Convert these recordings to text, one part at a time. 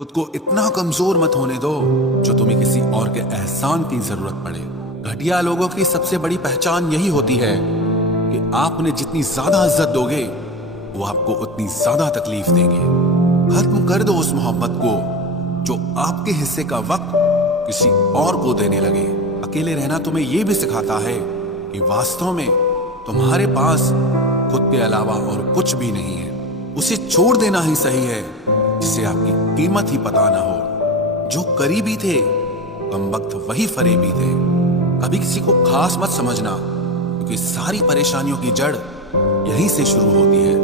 खुद को इतना कमजोर मत होने दो जो तुम्हें किसी और के एहसान की जरूरत पड़े। घटिया लोगों की सबसे बड़ी पहचान यही होती है कि आप उन्हें जितनी ज्यादा इज्जत दोगे वो आपको उतनी ज्यादा तकलीफ देंगे। खत्म कर दो उस मोहब्बत को जो आपके हिस्से का वक्त किसी और को देने लगे। अकेले रहना तुम्हें यह भी सिखाता है कि वास्तव में तुम्हारे पास खुद के अलावा और कुछ भी नहीं है। उसे छोड़ देना ही सही है जिससे आपकी कीमत ही पता ना हो। जो करीबी थे कम वक्त वही फरेबी थे। कभी किसी को खास मत समझना क्योंकि सारी परेशानियों की जड़ यहीं से शुरू होती है।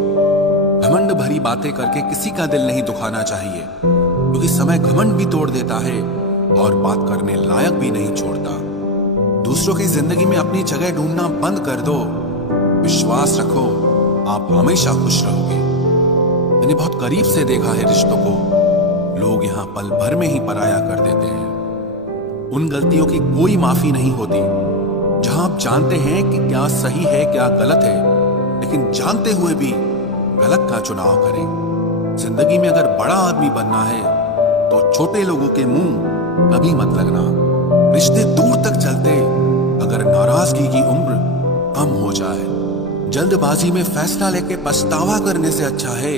घमंड भरी बातें करके किसी का दिल नहीं दुखाना चाहिए क्योंकि समय घमंड भी तोड़ देता है और बात करने लायक भी नहीं छोड़ता। दूसरों की जिंदगी में अपनी जगह ढूंढना बंद कर दो। विश्वास रखो आप हमेशा खुश रहोगे। मैंने बहुत करीब से देखा है रिश्तों को, लोग यहाँ पल भर में ही पराया कर देते हैं। उन गलतियों की कोई माफी नहीं होती जहां आप जानते हैं कि क्या सही है क्या गलत है, लेकिन जानते हुए भी गलत का चुनाव करें। जिंदगी में अगर बड़ा आदमी बनना है तो छोटे लोगों के मुंह कभी मत लगना। रिश्ते दूर तक चलते अगर नाराजगी की उम्र कम हो जाए। जल्दबाजी में फैसला लेके पछतावा करने से अच्छा है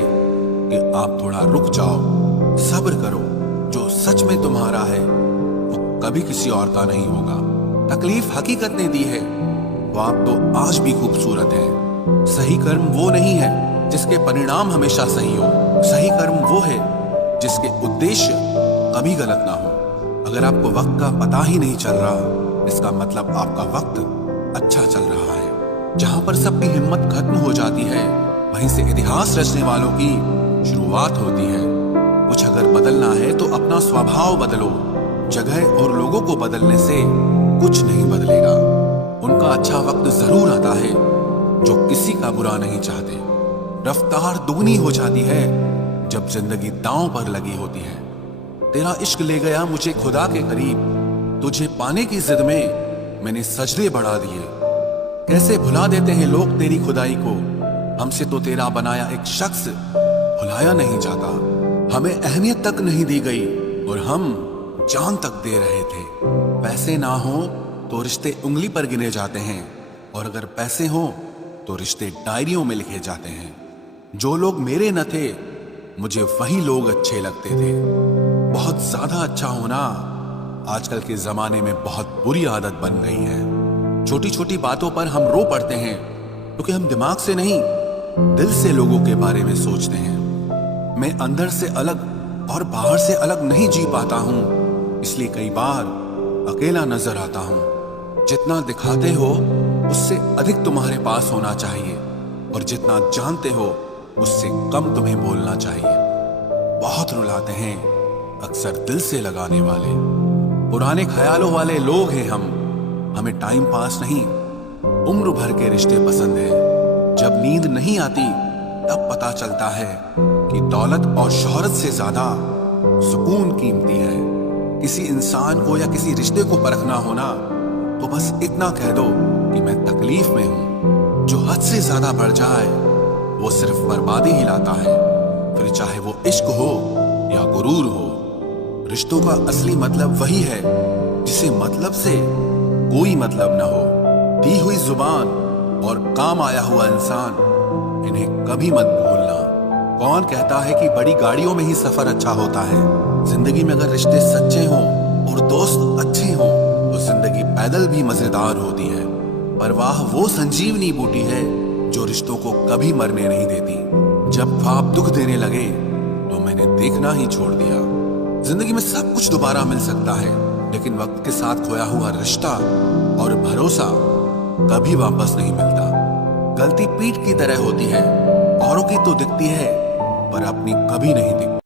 कि आप थोड़ा रुक जाओ, सब्र करो। जो सच में तुम्हारा है वो कभी किसी और का नहीं होगा। तकलीफ हकीकत ने दी है वो आप तो आज भी खूबसूरत है। सही कर्म वो नहीं है जिसके परिणाम हमेशा सही हो। सही कर्म वो है जिसके उद्देश्य कभी गलत ना हो। अगर आपको वक्त का पता ही नहीं चल रहा इसका मतलब आपका वक्त अच्छा चल रहा है। जहां पर सबकी हिम्मत खत्म हो जाती है वहीं से इतिहास रचने वालों की शुरुआत होती है। कुछ अगर बदलना है तो अपना स्वभाव बदलो। जगह और लोगों को बदलने से कुछ नहीं बदलेगा। उनका अच्छा वक्त जरूर आता है जो किसी का बुरा नहीं चाहते। रफ्तार दुगनी हो जाती है जब जिंदगी दांव पर लगी होती है। तेरा इश्क ले गया मुझे खुदा के करीब। तुझे पाने की जिद में मैंने सजदे बढ़ा दिए। कैसे भुला देते हैं लोग तेरी खुदाई को। हमसे तो तेरा बनाया एक शख्स भुलाया नहीं जाता। हमें अहमियत तक नहीं दी गई और हम जान तक दे रहे थे। पैसे ना हो तो रिश्ते उंगली पर गिने जाते हैं और अगर पैसे हो तो रिश्ते डायरियों में लिखे जाते हैं। जो लोग मेरे न थे मुझे वही लोग अच्छे लगते थे। बहुत ज्यादा अच्छा होना आजकल के जमाने में बहुत बुरी आदत बन गई है। छोटी छोटी बातों पर हम रो पड़ते हैं क्योंकि हम दिमाग से नहीं दिल से लोगों के बारे में सोचते हैं। मैं अंदर से अलग और बाहर से अलग नहीं जी पाता हूं, इसलिए कई बार अकेला नजर आता हूं। जितना दिखाते हो उससे अधिक तुम्हारे पास होना चाहिए और जितना जानते हो उससे कम तुम्हें बोलना चाहिए। बहुत रुलाते हैं अक्सर दिल से लगाने वाले। पुराने ख्यालों वाले लोग हैं हम। हमें टाइम पास नहीं उम्र भर के रिश्ते पसंद है। जब नींद नहीं आती तब पता चलता है कि दौलत और शोहरत से ज्यादा सुकून कीमती है। किसी इंसान को या किसी रिश्ते को परखना होना तो बस इतना कह दो कि मैं तकलीफ में हूं। जो हद से ज्यादा बढ़ जाए वो सिर्फ बर्बादी ही लाता है, फिर चाहे वो इश्क हो या गुरूर हो। रिश्तों का असली मतलब वही है जिसे मतलब से कोई मतलब न हो। दी हुई जुबान और काम आया हुआ इंसान, इन्हें कभी मत भूलना। कौन कहता है कि बड़ी गाड़ियों में ही सफर अच्छा होता है। जिंदगी में अगर रिश्ते सच्चे हों और दोस्त अच्छे हों तो जिंदगी पैदल भी मजेदार होती है। परवाह वो संजीवनी बूटी है जो रिश्तों को कभी मरने नहीं देती। जब ख्वाब दुख देने लगे तो मैंने देखना ही छोड़ दिया। जिंदगी में सब कुछ दोबारा मिल सकता है लेकिन वक्त के साथ खोया हुआ रिश्ता और भरोसा कभी वापस नहीं मिलता। गलती पीठ की तरह होती है, औरों की तो दिखती है पर अपनी कभी नहीं दिखती।